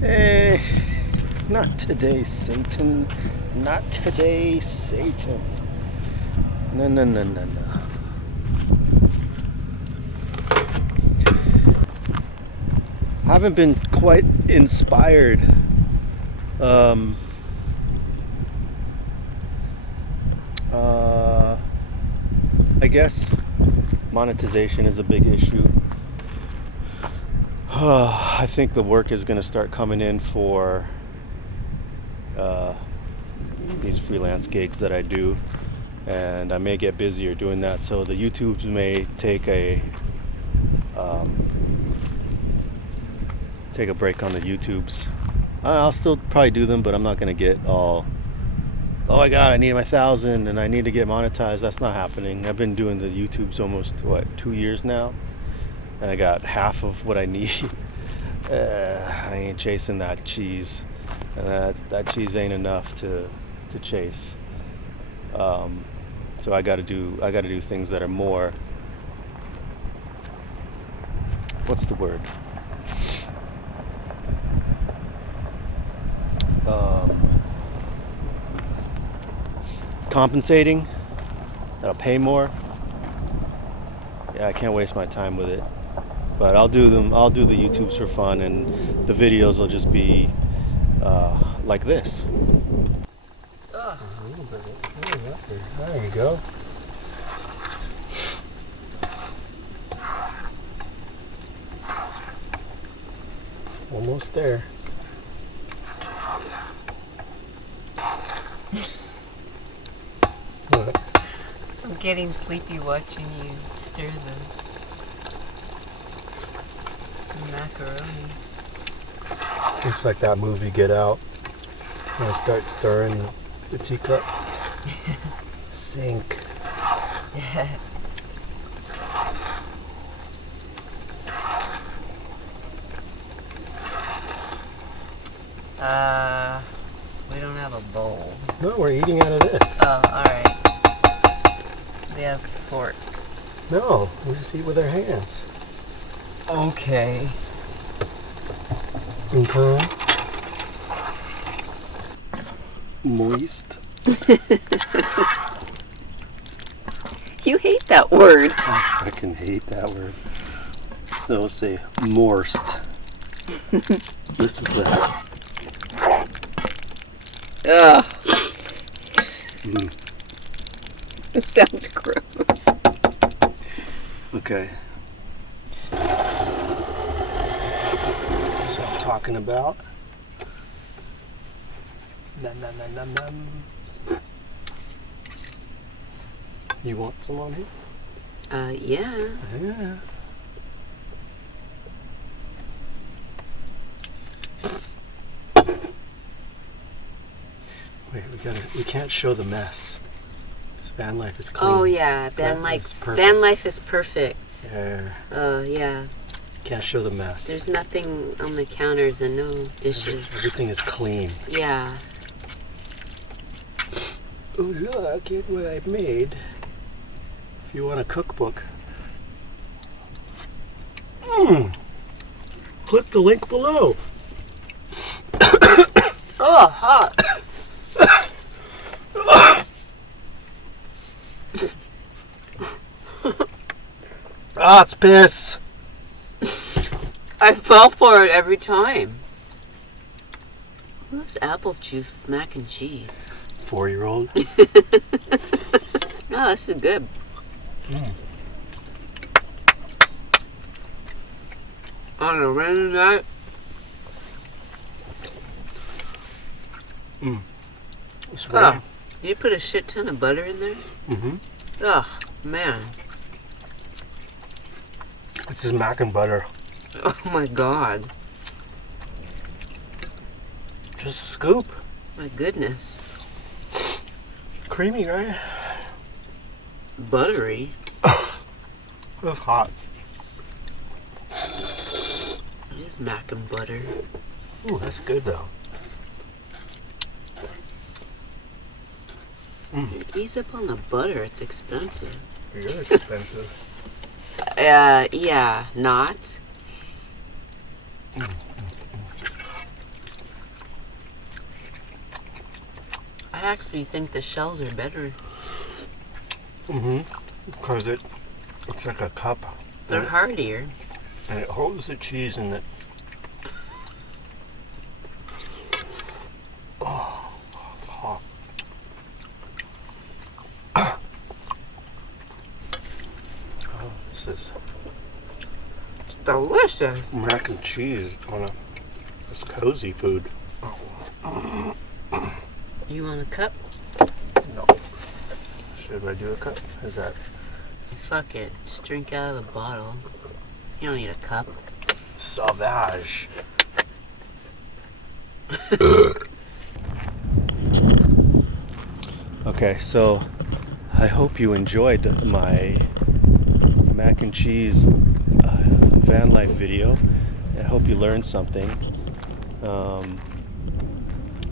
Hey, not today, Satan. Not today, Satan. No, no, no, no, no. Haven't been quite inspired. Um, I guess monetization is a big issue. I think the work is going to start coming in for these freelance gigs that I do, and I may get busier doing that. So the YouTubes may take a break on the YouTubes. I'll still probably do them, but I'm not going to get all, oh my god, I need my 1,000 and I need to get monetized. That's not happening. I've been doing the YouTubes almost 2 years now, and I got half of what I need. I ain't chasing that cheese, and that cheese ain't enough to chase. So I got to do things that are more. What's the word? Compensating. That'll pay more. Yeah, I can't waste my time with it. But I'll do them. I'll do the YouTubes for fun, and the videos will just be like this. A little bit. There you go. Almost there. What? I'm getting sleepy watching you stir the macaroni. It's like that movie Get Out. When I start stirring the teacup. Sink. We don't have a bowl. No, we're eating out of this. Oh, alright. We have forks. No, we just eat with our hands. Okay. Okay. Moist. You hate that word. I fucking hate that word. So say moist. Listen to that. Ugh. Mm. It sounds gross. Okay. So I'm talking about. Nom, nom, nom, nom, nom. You want some on here? Yeah. Yeah. Wait, we can't show the mess. This van life is clean. Oh yeah, van life is perfect. Yeah. Yeah. Can't show the mess. There's nothing on the counters and no dishes. Everything is clean. Yeah. Oh look at what I made. If you want a cookbook. Click the link below. Oh, hot. Ah, it's piss. I fall for it every time. Who's apple juice with mac and cheese? 4-year-old. Oh, this is good. On a rainy night. It's right. Oh, you put a shit ton of butter in there? Mm-hmm. Ugh, man. This is mac and butter. Oh my god. Just a scoop. My goodness. Creamy, right? Buttery. It's hot. It is mac and butter. Ooh, that's good though. Ease up on the butter, it's expensive. You're expensive. Yeah, not. I actually think the shells are better. Because it's like a cup. They're heartier. And it holds the cheese in it. Oh, hot. Oh, this is Delicious. mac and cheese on this cozy food. You want a cup? No. Should I do a cup? Is that Fuck it. Just drink out of the bottle. You don't need a cup. sauvage? Okay, so I hope you enjoyed my mac and cheese van life video. I hope you learned something.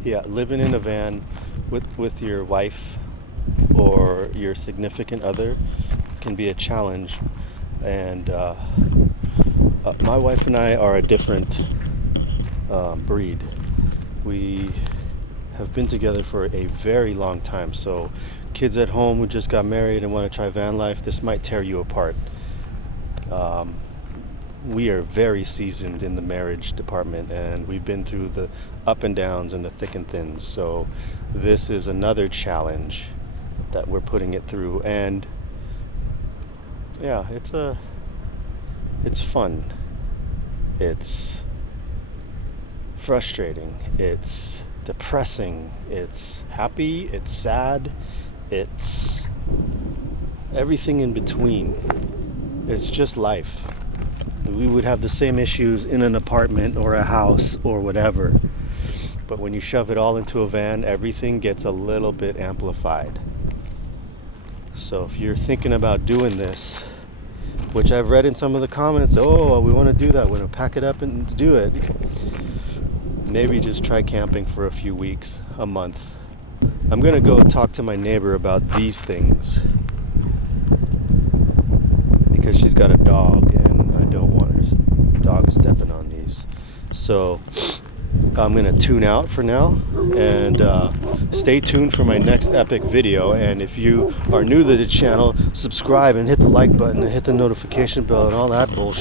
Yeah, living in a van with your wife or your significant other can be a challenge. And my wife and I are a different breed. We have been together for a very long time, so kids at home who just got married and want to try van life, this might tear you apart. We are very seasoned in the marriage department, and we've been through the up and downs and the thick and thins, so this is another challenge that we're putting it through. And yeah, it's fun, it's frustrating, it's depressing, it's happy, it's sad, it's everything in between. It's just life. We would have the same issues in an apartment or a house or whatever, but when you shove it all into a van, everything gets a little bit amplified. So if you're thinking about doing this, which I've read in some of the comments, oh, we want to do that, we're going to pack it up and do it, maybe just try camping for a few weeks, a month. I'm going to go talk to my neighbor about these things because she's got a dog and I don't want her dog stepping on these. So I'm going to tune out for now, and stay tuned for my next epic video. And if you are new to the channel, subscribe and hit the like button and hit the notification bell and all that bullshit.